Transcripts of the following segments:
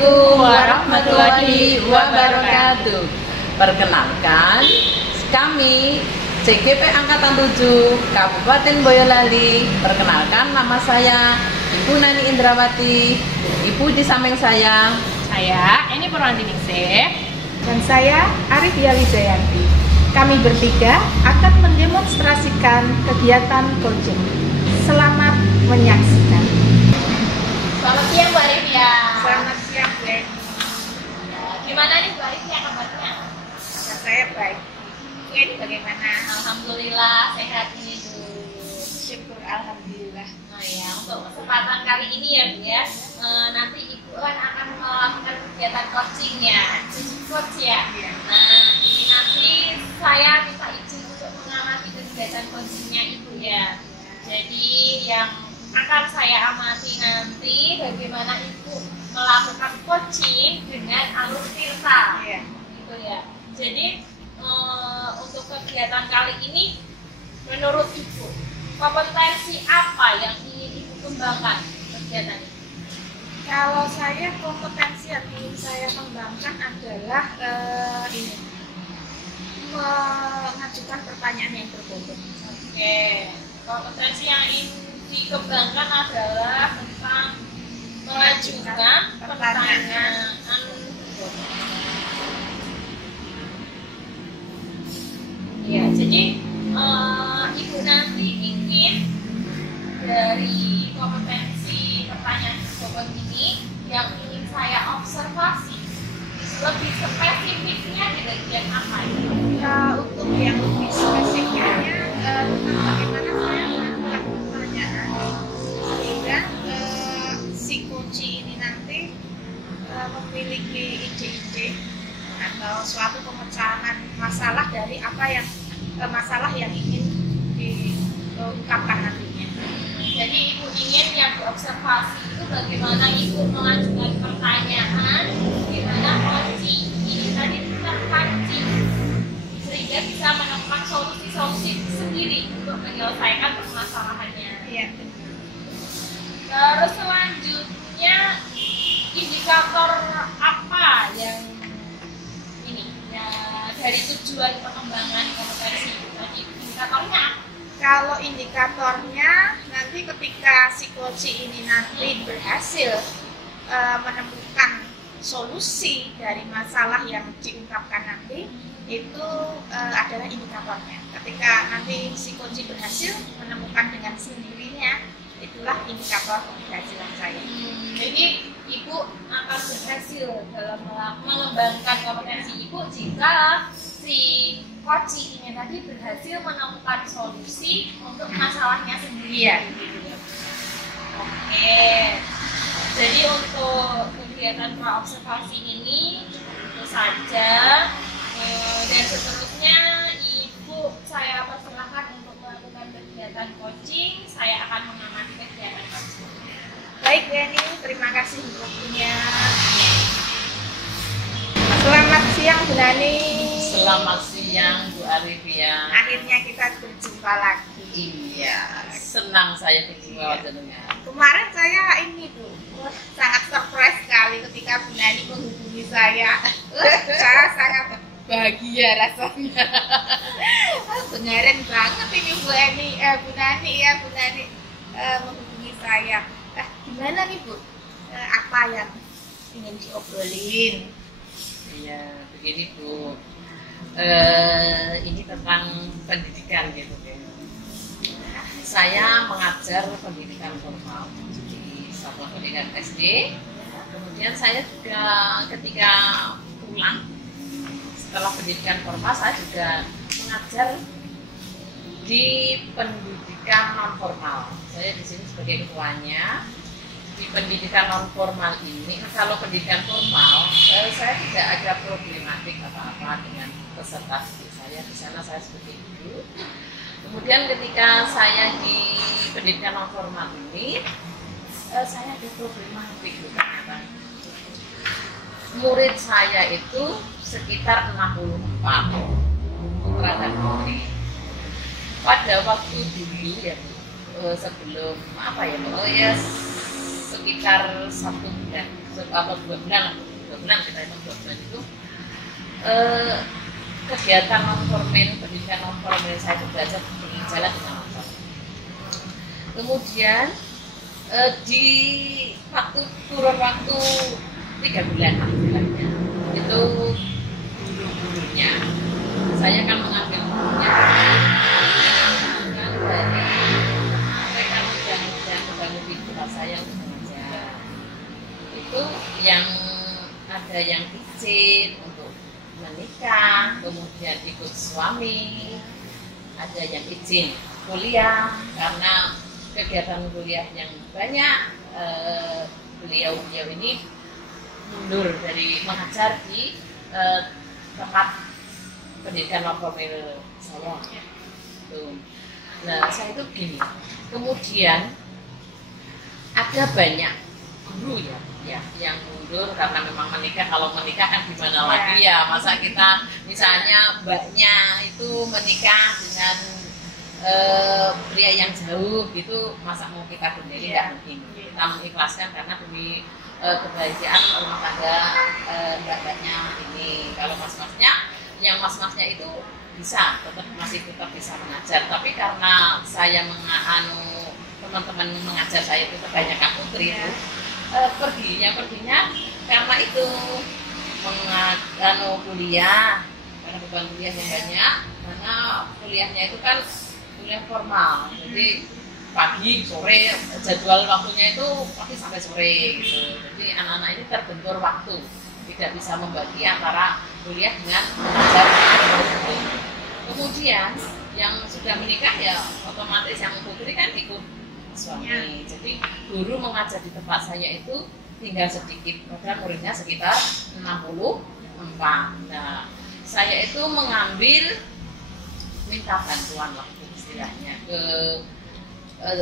Assalamualaikum warahmatullahi wabarakatuh. Perkenalkan, kami CGP Angkatan 7 Kabupaten Boyolali. Perkenalkan, nama saya Ibu Nani Indrawati. Ibu di samping saya Eni Purwantiningsih, dan saya Arifia Wijayanti. Kami bertiga akan mendemonstrasikan kegiatan coaching. Selamat menyaksikan. Selamat siang Bu Arifia. Selamat siang, Bu. Gimana nih Bu Arifia kabarnya? Saya baik. Bu Eni bagaimana? Alhamdulillah sehat ini Bu. Syukur alhamdulillah. Nah ya, untuk kesempatan kali ini ya Bu ya, nanti Ibu kan akan melakukan kegiatan coachingnya, coach ya. Nah ini nanti saya minta izin untuk mengamati kegiatan coachingnya Ibu ya. Jadi yang akan saya amati nanti bagaimana Ibu melakukan coaching dengan alur tirta, gitu ya. Jadi untuk kegiatan kali ini, menurut Ibu, kompetensi apa yang ingin Ibu kembangkan kegiatan ini? Kalau saya kompetensi yang ingin saya kembangkan adalah ini, mengajukan pertanyaan yang berbobot. Oke, kompetensi yang ingin dikembangkan adalah tentang mengajukan pertanyaan. Ya, jadi Ibu nanti ingin dari kompetensi pertanyaan berbobot ini yang ingin saya observasi lebih spesifiknya di bagian apa ya? Ya, untuk yang lebih spesifiknya bagaimana saya melakukan pertanyaan sehingga si kunci ini nanti memiliki ide-ide atau suatu pemecahan masalah dari apa yang masalah yang ingin diungkapkan nantinya. Jadi Ibu ingin yang diobservasi itu bagaimana Ibu mengajukan pertanyaan di mana kunci ini tadi terpancing sehingga bisa menemukan solusi-solusi sendiri untuk menyelesaikan permasalahannya. Iya. Terus selanjutnya indikator apa yang ini ya dari tujuan pengembangan kompetensi tadi indikatornya? Kalau indikatornya nanti ketika si coach ini nanti berhasil menemukan solusi dari masalah yang diungkapkan nanti, itu adalah indikatornya. Ketika nanti si coach berhasil menemukan dengan sendirinya, itulah indikator keberhasilan saya. Jadi Ibu akan berhasil dalam mengembangkan kompetensi Ibu jika si coach ini tadi berhasil menemukan solusi untuk masalahnya sendirian. Oke. Jadi untuk kegiatan praobservasi ini itu saja. Dan seterusnya Ibu saya persilahkan untuk melakukan kegiatan coaching. Saya akan mengamati kegiatan coaching. Baik, Eni, terima kasih waktunya. Selamat siang, Bu Nani. Selamat siang Bu Arifia. Akhirnya kita berjumpa lagi. Iya, senang saya berjumpa dengan. Kemarin saya ini Bu, sangat surprise sekali ketika Bu Nani menghubungi saya. Saya sangat bahagia rasanya. Beneran banget ini Bu Eni, Bu Nani ya, Bu Nani menghubungi saya. Gimana nih Bu? Apa yang ingin diobrolin? Iya, begini Bu. Ini tentang pendidikan gitu ya. Saya mengajar pendidikan formal di satuan pendidikan SD. Kemudian saya juga ketika pulang setelah pendidikan formal, saya juga mengajar di pendidikan non formal. Saya di sini sebagai ketuanya. Di pendidikan non formal ini, kalau pendidikan formal, saya tidak ada problematik apa-apa dengan peserta didik saya. Di sana saya sebagai guru. Kemudian ketika saya di pendidikan non formal ini, saya ada problematik ternyata. Murid saya itu sekitar 64 putra dan putri. Pada waktu dulu ya, sebelum apa ya, sekitar 1 bulan apa 2 bulan kita hitung 2 bulan itu kegiatan non formal, pendidikan non formal saya itu belajar berjalan dengan lancar. Kemudian di turun waktu 3 bulan istilahnya itu gurunya saya kan mengambil gurunya dari mereka muda lebih tua saya untuk mengajar. Itu yang ada yang izin untuk menikah, kemudian ikut suami, ada yang izin kuliah karena kegiatan kuliah yang banyak. Beliau ini mundur dari mengajar di tempat pendidikan non formal saya. Tuh. Nah, saya itu gini. Kemudian ada banyak guru ya yang mundur karena memang menikah. Kalau menikah kan gimana lagi ya? Masa kita misalnya mbaknya itu menikah dengan pria yang jauh gitu, masa mau kita sendiri nggak mungkin. Kita mengikhlaskan karena demi kebahagiaan rumah tangga mbak-mbaknya ini. Kalau yang mas-masnya itu masih tetap bisa mengajar, tapi karena saya teman-teman mengajar saya itu kebanyakan putri itu perginya karena itu kuliah, karena beban kuliah yang banyak, karena kuliahnya itu kan kuliah formal, jadi pagi sore jadwal waktunya itu pagi sampai sore gitu. Jadi anak-anak ini terbentur waktu, tidak bisa membagi antara kuliah dengan mengajar. Kemudian yang sudah menikah ya otomatis yang putri kan ikut suami. Jadi guru mengajar di tempat saya itu tinggal sedikit, padahal muridnya sekitar 64. Nah, saya itu minta bantuan waktu istilahnya ke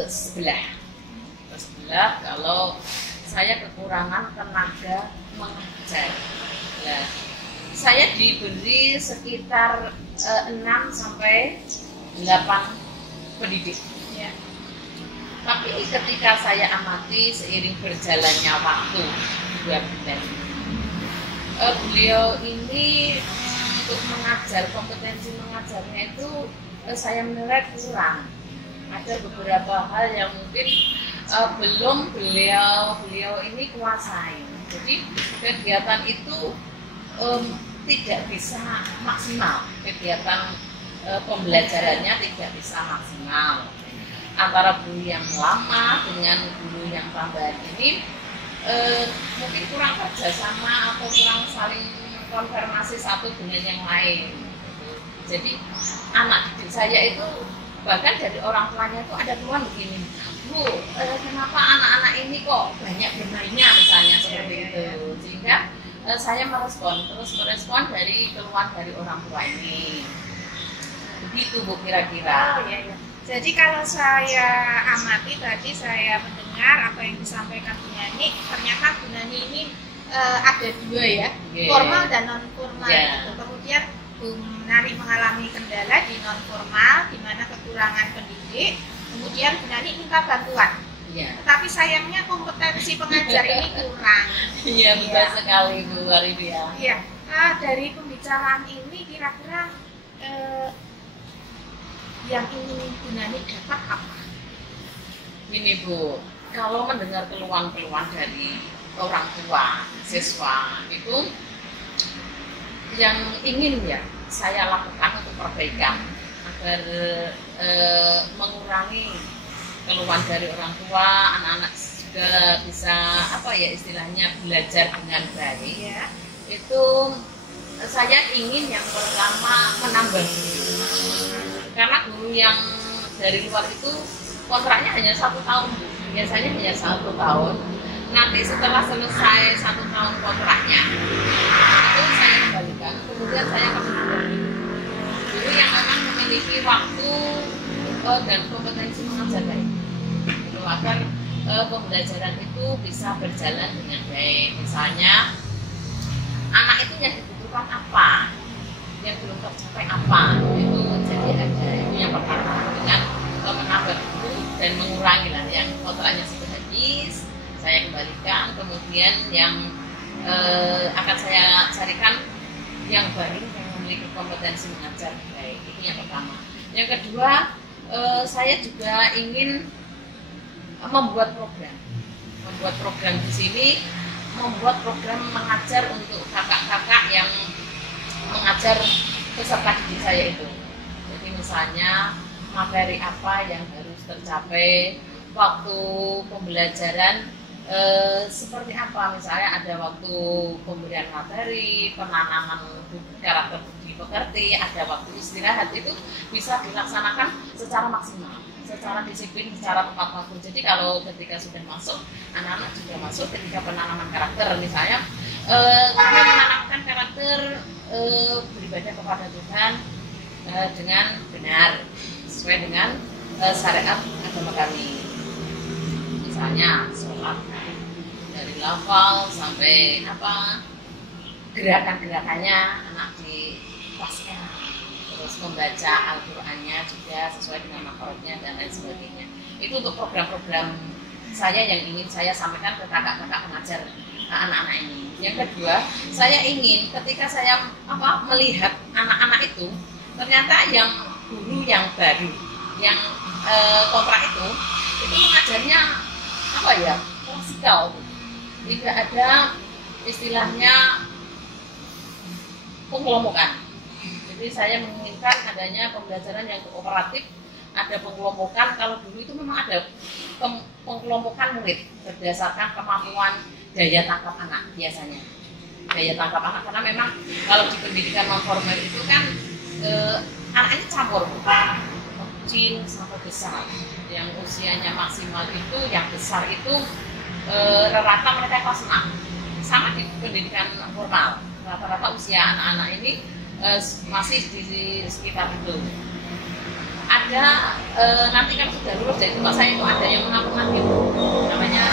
sebelah kalau saya kekurangan tenaga mengajar. Nah, saya diberi sekitar 6 sampai 8 pendidik. Ya. Tapi ketika saya amati seiring berjalannya waktu 2 bulan, beliau ini untuk mengajar, kompetensi mengajarnya itu saya menilai kurang. Ada beberapa hal yang mungkin belum beliau ini kuasai. Jadi kegiatan itu tidak bisa maksimal, kegiatan pembelajarannya tidak bisa maksimal. Antara guru yang lama dengan guru yang tambahan ini mungkin kurang kerjasama atau kurang saling konfirmasi satu dengan yang lain. Jadi anak didik saya itu bahkan dari orang tuanya itu ada keluhan begini, Bu, kenapa anak-anak ini kok banyak bermainnya misalnya seperti itu. Sehingga saya merespon dari keluhan dari orang tua ini. Begitu Bu kira-kira. Jadi kalau saya amati tadi saya mendengar apa yang disampaikan Bu Nani, ternyata Bu Nani ini ada 2 ya, formal dan non formal. Gitu. Kemudian Bu Nani mengalami kendala di non formal, di mana kekurangan pendidik. Kemudian Bu Nani minta bantuan. Tetapi sayangnya kompetensi pengajar ini kurang. Iya, betul sekali Bu Waribia. Iya. Dari pembicaraan ini kira-kira yang ingin Bu Nani dapat apa? Ini Bu, kalau mendengar keluhan-keluhan dari orang tua, siswa itu yang ingin ya saya lakukan untuk perbaikan agar mengurangi keluhan dari orang tua, anak-anak juga bisa istilahnya belajar dengan baik. Ya. Itu saya ingin yang pertama menambah guru. Karena guru yang dari luar itu kontraknya hanya 1 tahun, biasanya hanya 1 tahun. Nanti setelah selesai 1 tahun kontraknya, itu saya kembalikan. Kemudian saya akan menambah guru yang memang memiliki waktu dan kompetensi mengajar baik, agar pembelajaran itu bisa berjalan dengan baik. Misalnya anak itu yang dibutuhkan apa, yang belum tercapai apa, itu jadi ada itu yang pertama dengan menambah guru dan mengurangi lah yang kontraknya sudah habis saya kembalikan, kemudian kemudian yang akan saya carikan yang baru yang memiliki kompetensi mengajar baik. Itu yang pertama. Yang kedua, saya juga ingin membuat program di sini, membuat program mengajar untuk kakak-kakak yang mengajar peserta didik saya itu. Jadi misalnya materi apa yang harus tercapai waktu pembelajaran, seperti apa, misalnya ada waktu pemberian materi, penanaman karakter budi pekerti, ada waktu istirahat, itu bisa dilaksanakan secara maksimal, secara disiplin, secara tepat waktu. Jadi kalau ketika sudah masuk, anak-anak juga masuk ketika penanaman karakter, misalnya kami menanamkan karakter beribadah kepada Tuhan dengan benar sesuai dengan syariat agama kami. Misalnya sholat dari lafal sampai gerakan-gerakannya anak dipaskan, terus membaca Al-Qur'annya juga sesuai dengan makrotnya dan lain sebagainya. Itu untuk program-program saya yang ingin saya sampaikan ke kakak-kakak pengajar anak-anak ini. Yang kedua, saya ingin ketika saya melihat anak-anak itu, ternyata yang guru yang baru, yang kontrak itu mengajarnya klasikal, tidak ada istilahnya pengelompokan. Jadi saya menginginkan adanya pembelajaran yang kooperatif, ada pengelompokan. Kalau dulu itu memang ada pengelompokan murid berdasarkan kemampuan daya tangkap anak, biasanya daya tangkap anak, karena memang kalau di pendidikan non formal itu kan anaknya campur, kecil sampai besar. Yang usianya maksimal itu, yang besar itu rata-rata mereka kelas 6. Sama di pendidikan formal, rata-rata usia anak-anak ini masih di sekitar itu. Ada nanti kan sudah lulus dari tempat saya itu ada yang menabung gitu, namanya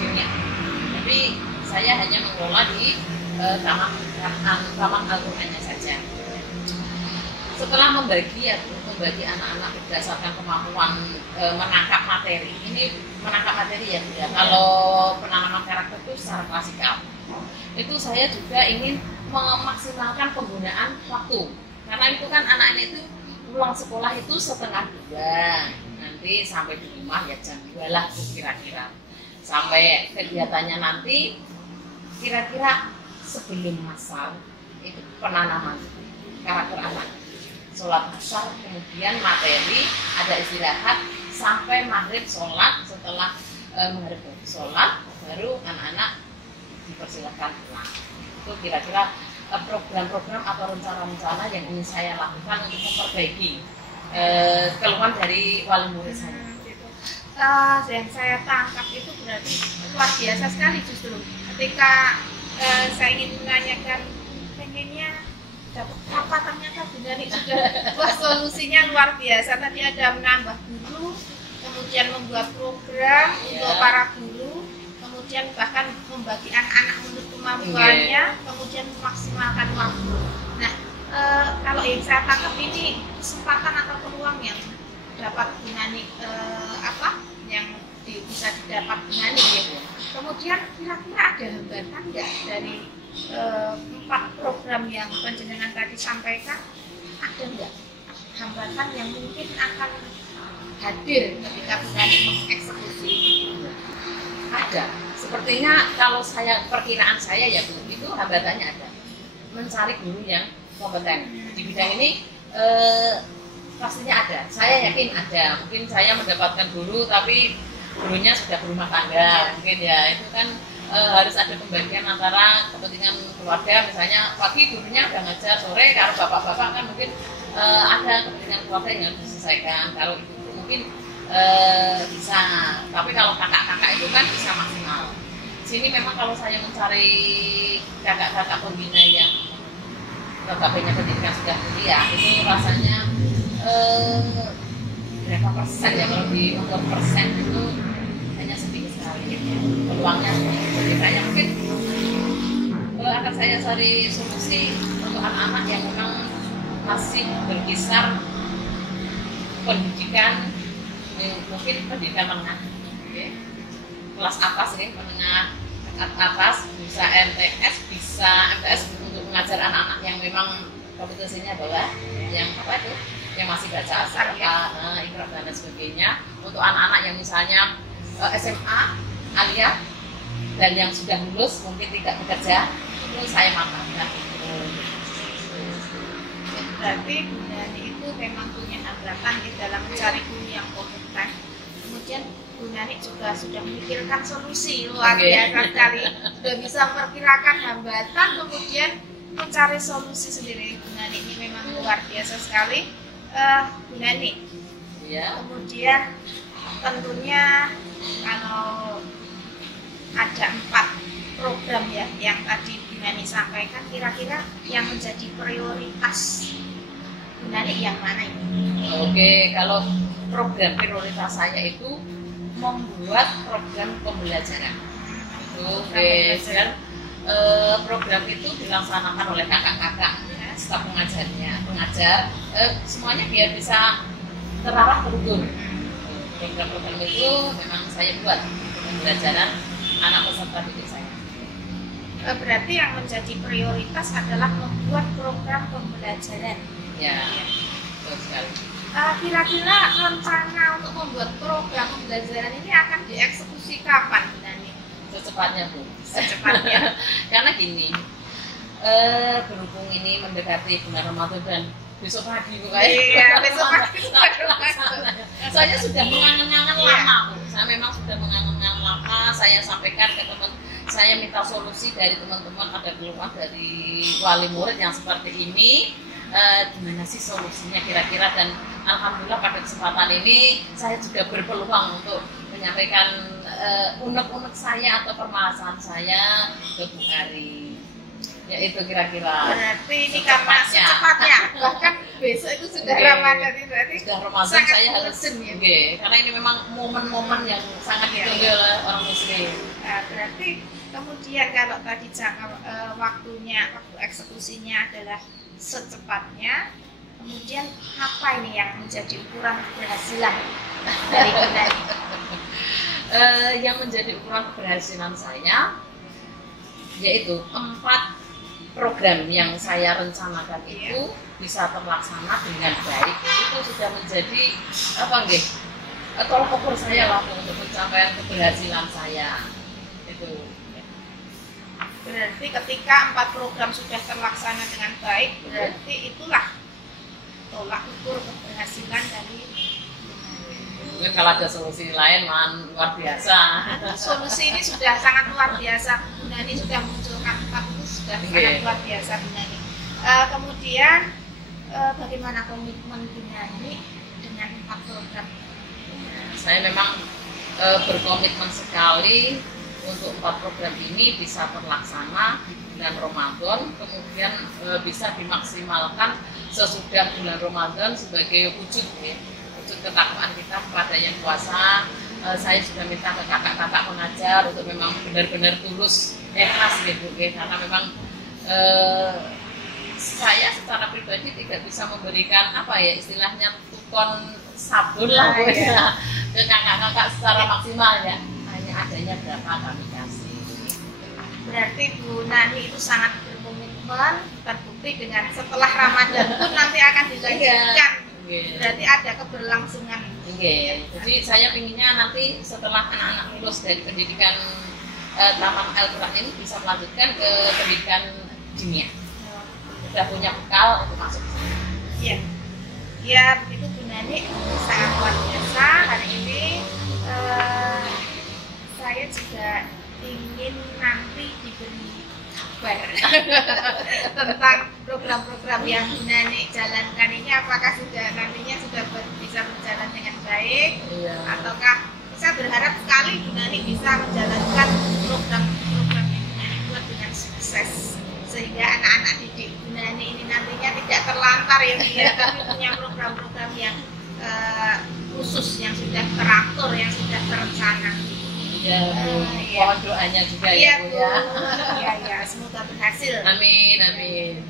kimia. Tapi saya hanya mengelola di taman Al-Qur'annya saja. Setelah membagi anak-anak berdasarkan kemampuan menangkap materi. Ini menangkap materi ya, tidak. Kalau penanaman karakter itu secara klasikal. Itu saya juga ingin memaksimalkan penggunaan waktu. Karena itu kan anak-anak itu pulang sekolah itu 1:30. Nanti sampai di rumah ya jam 2 lah kira-kira. Sampai kegiatannya nanti kira-kira sebelum masal itu penanaman karakter anak. Sholat asar, kemudian materi, ada istirahat sampai maghrib sholat. Setelah maghrib sholat baru anak-anak dipersilakan pulang. Itu kira-kira program-program atau rencana-rencana yang ingin saya lakukan untuk memperbaiki keluhan dari wali murid saya. Yang saya tangkap itu berarti luar biasa sekali justru ketika saya ingin menanyakan pengennya dapat apa, ternyata Bu Nani sudah buat solusinya luar biasa. Tadi ada menambah guru, kemudian membuat program untuk para guru, kemudian bahkan membagi anak-anak menurut kemampuannya, kemudian memaksimalkan waktu. Nah, kalau yang saya tangkap ini kesempatan atau peluang yang dapat Bu Nani yang bisa didapat Bu Nani ya. Kemudian kira-kira ada hambatan nggak dari 4 program yang penjenengan tadi sampaikan, ada nggak hambatan yang mungkin akan hadir ketika Bu Nani mengeksekusi? Ada. Sepertinya kalau perkiraan saya ya Bu, itu hambatannya ada. Mencari guru yang kompeten di bidang ini pastinya ada. Saya yakin ada. Mungkin saya mendapatkan guru tapi gurunya sudah berumah tangga, mungkin ya itu kan harus ada pembagian antara kepentingan keluarga. Misalnya pagi gurunya udah ngajar, sore kalau bapak-bapak kan mungkin ada kepentingan keluarga yang harus diselesaikan. Kalau ibu mungkin bisa, tapi kalau kakak-kakak itu kan bisa maksimal. Sini memang kalau saya mencari kakak-kakak pembina yang notabene pendidikan sudah kuliah, itu rasanya berapa persen ya, kalau diukur persen itu hanya sedikit sekali peluangnya. Jadi kayak mungkin akan saya cari solusi untuk anak-anak yang memang masih berkisar pendidikan mungkin pendidikan menengah, kelas atas ini menengah atas, bisa MTS, bisa MTS untuk mengajar anak-anak yang memang kompetensinya bawah, yang apa itu, yang masih baca Al-Quran, Iqra dan lain sebagainya. Untuk anak-anak yang misalnya SMA, alia, dan yang sudah lulus mungkin tidak bekerja, itu saya manfaatkan. Berarti Bu Nani itu memang punya hambatan di dalam mencari guru yang kompeten. Kemudian Bu Nani juga sudah memikirkan solusi, luar biasa sekali. Sudah bisa memperkirakan hambatan, kemudian mencari solusi sendiri. Bu Nani ini memang luar biasa sekali. Bu Nani, kemudian tentunya kalau ada 4 program ya yang tadi Bu Nani sampaikan, kira-kira yang menjadi prioritas Bu Nani yang mana ini? Oke, kalau program prioritas saya itu membuat program pembelajaran. Oke, dan program itu dilaksanakan oleh kakak-kakak, staf pengajar, semuanya biar bisa terarah terukur. Program-program itu memang saya buat pembelajaran anak peserta didik saya. Berarti yang menjadi prioritas adalah membuat program pembelajaran. Ya, betul sekali. Kira-kira rencana untuk membuat program pembelajaran ini akan dieksekusi kapan, Bu Nani? Secepatnya, Bu. Secepatnya. Karena gini, berhubung ini mendekati bulan Ramadan dan besok pagi, Bu. Iya, besok pagi. Saya sudah mengangen-angen lama, Bu. Saya memang sudah mengangen-angen lama. Saya sampaikan ke teman, saya minta solusi dari teman-teman, ada keluhan dari wali murid yang seperti ini. Gimana sih solusinya kira-kira, dan alhamdulillah pada kesempatan ini saya juga berpeluang untuk menyampaikan unek-unek saya atau permasalahan saya ke Bu Ari. Ya itu kira-kira. Berarti ini karena secepatnya, bahkan besok itu sudah Ramadan, berarti sudah Ramadan saya harus ya. Karena ini memang momen-momen yang sangat ditunggu oleh orang muslim. Nah, berarti kemudian kalau tadi waktu eksekusinya adalah secepatnya, kemudian apa ini yang menjadi ukuran keberhasilan dari Bu Nani? Yang menjadi ukuran keberhasilan saya yaitu 4 program yang saya rencanakan itu bisa terlaksana dengan baik. Itu sudah menjadi tolak ukur saya lah untuk pencapaian keberhasilan saya. Itu. Berarti ketika 4 program sudah terlaksana dengan baik, berarti itulah tolak ukur keberhasilan dari. Mungkin kalau ada solusi lain, luar biasa. Solusi ini sudah sangat luar biasa. Bu Nani sudah munculkan 4 itu sudah sangat luar biasa, Bu Nani. Kemudian bagaimana komitmen Bu Nani dengan 4 program? Saya memang berkomitmen sekali untuk 4 program ini bisa terlaksana di bulan Ramadan, kemudian bisa dimaksimalkan sesudah bulan Ramadan sebagai wujud ketakwaan kita kepada yang puasa. Saya juga minta ke kakak-kakak pengajar untuk memang benar-benar tulus, ikhlas Bu, karena memang saya secara pribadi tidak bisa memberikan istilahnya tukon sabun lah ke kakak-kakak secara maksimal ya. Adanya berapa kami kasih. Berarti Bu Nani itu sangat berkomitmen, terbukti dengan setelah Ramadan pun nanti akan dilanjutkan. Berarti ada keberlangsungan. Jadi saya pinginnya nanti setelah anak-anak lulus dari pendidikan Taman Al-Quran ini bisa melanjutkan ke pendidikan dunia. Sudah punya bekal untuk masuk ke sana. Iya. Ya begitu Bu Nani, sangat luar biasa hari ini. Saya juga ingin nanti diberi kabar tentang program-program yang Bu Nani jalankan ini, apakah nantinya sudah bisa berjalan dengan baik, ataukah saya berharap sekali Bu Nani bisa menjalankan program-program yang Bu Nani buat dengan sukses, sehingga anak-anak didik Bu Nani ini nantinya tidak terlantar ya, tapi punya program-program yang khusus, yang sudah teratur, yang sudah terencana. Ya, Bu. Mohon doanya juga ya, Bu ya. Ya, semoga berhasil. Amin, amin.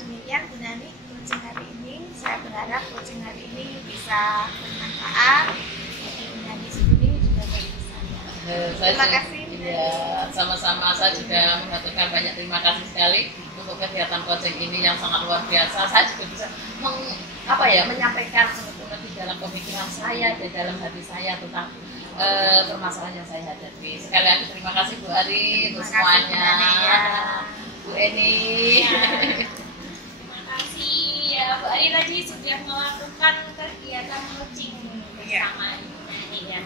Demikian Bu Nani coaching hari ini. Saya berharap coaching hari ini bisa bermanfaat bagi Bu Nani sendiri juga bagi saya. Terima kasih. Iya, sama-sama. Saya juga mengaturkan banyak terima kasih sekali untuk kegiatan coaching ini yang sangat luar biasa. Saya juga bisa menyampaikan sebetulnya di dalam pemikiran saya, di dalam hati saya tentang permasalahan yang saya hadapi. Sekali lagi terima kasih Bu Ari untuk semuanya. Bu Eni. Terima kasih ya Bu Ari tadi sudah melakukan kegiatan coaching bersama ini ya.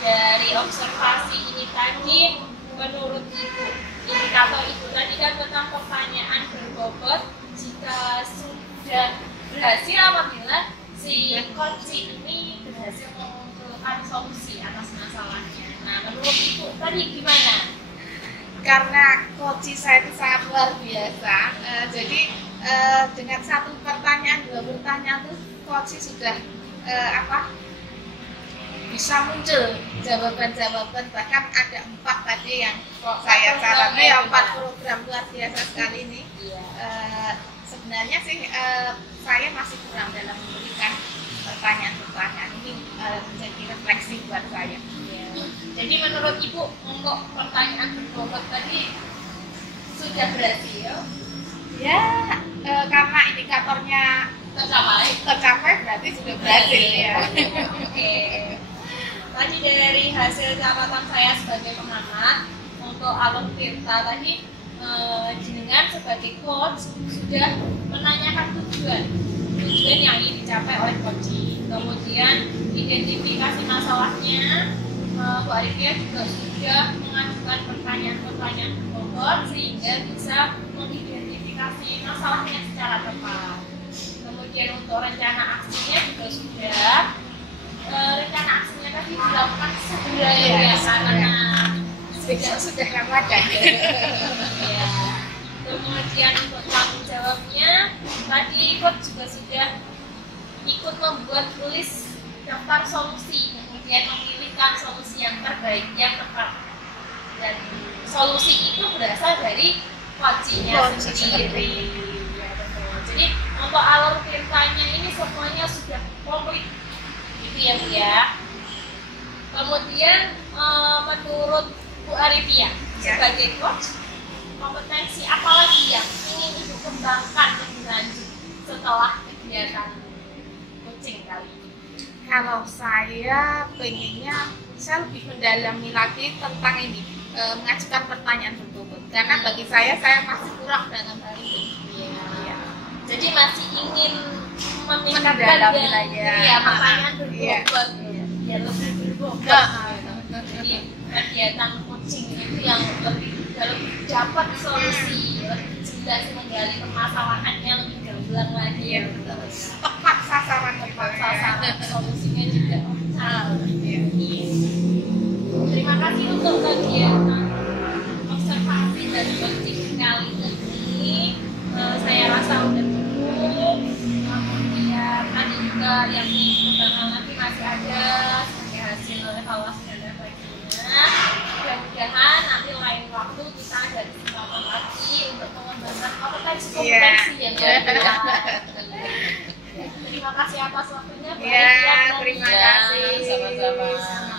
Dari observasi ini tadi, menurut Ibu, indikator Ibu tadi kan tentang pertanyaan berbobot jika sudah berhasil apabila si coaching ini berhasil mengumpulkan solusi atas masalahnya. Nah, menurut Ibu tadi gimana? Karena coaching saya itu sangat luar biasa, jadi dengan satu pertanyaan, dua pertanyaan itu coaching sudah bisa muncul jawaban-jawaban, bahkan ada 4 tadi yang saya sarankan ya, 4 program luar biasa sekali ini. Sebenarnya sih saya masih kurang dalam memberikan pertanyaan-pertanyaan ini, menjadi refleksi buat saya. Jadi menurut Ibu untuk pertanyaan berbobot tadi sudah berhasil? Ya, karena indikatornya tercapai berarti sudah berhasil ya. Oke. Tadi dari hasil catatan saya sebagai pengamat untuk Alun Tirta tadi, jenengan sebagai coach sudah menanyakan tujuan yang ingin dicapai oleh coaching, kemudian identifikasi masalahnya. Bu Arifia juga sudah mengajukan pertanyaan-pertanyaan berbobot sehingga bisa mengidentifikasi masalahnya secara tepat. Kemudian untuk rencana aksinya juga sudah. Rencana aksinya tadi dilakukan segera ya, karena sudah Ramadan. Ya. Kemudian untuk tanggung jawabnya tadi coach juga sudah ikut membuat tulis daftar solusi, kemudian memilihkan solusi yang terbaik yang tepat, dan solusi itu berasal dari coachingnya sendiri. Ya, betul. Jadi untuk alur ceritanya ini semuanya sudah komplit. Ya, Bu ya. Kemudian menurut Bu Arifia sebagai coach, kompetensi apa lagi yang ingin Ibu kembangkan lebih lanjut setelah kegiatan coaching kali ini? Kalau saya pengennya saya lebih mendalami lagi tentang ini, mengajukan pertanyaan berbobot, karena bagi saya masih kurang dalam hal ini. Ya. Jadi masih ingin meningkatkan pertanyaan berbobot, ya lebih berbobot. Jadi kegiatan coaching itu yang lebih dapat solusi, lebih jelas menggali permasalahannya lebih gamblang lagi ya, tepat sasaran, solusinya juga Terima kasih untuk kegiatan observasi dan coaching kali ini. Saya rasa udah cukup. Kemudian tadi juga yang dikembangkan nanti masih ada sebagai hasil evaluasi dan refleksinya. Mudah-mudahan nanti lain waktu kita ada kesempatan lagi untuk mengembangkan kompetensi yang Terima kasih atas waktunya. Terima kasih. Sama-sama.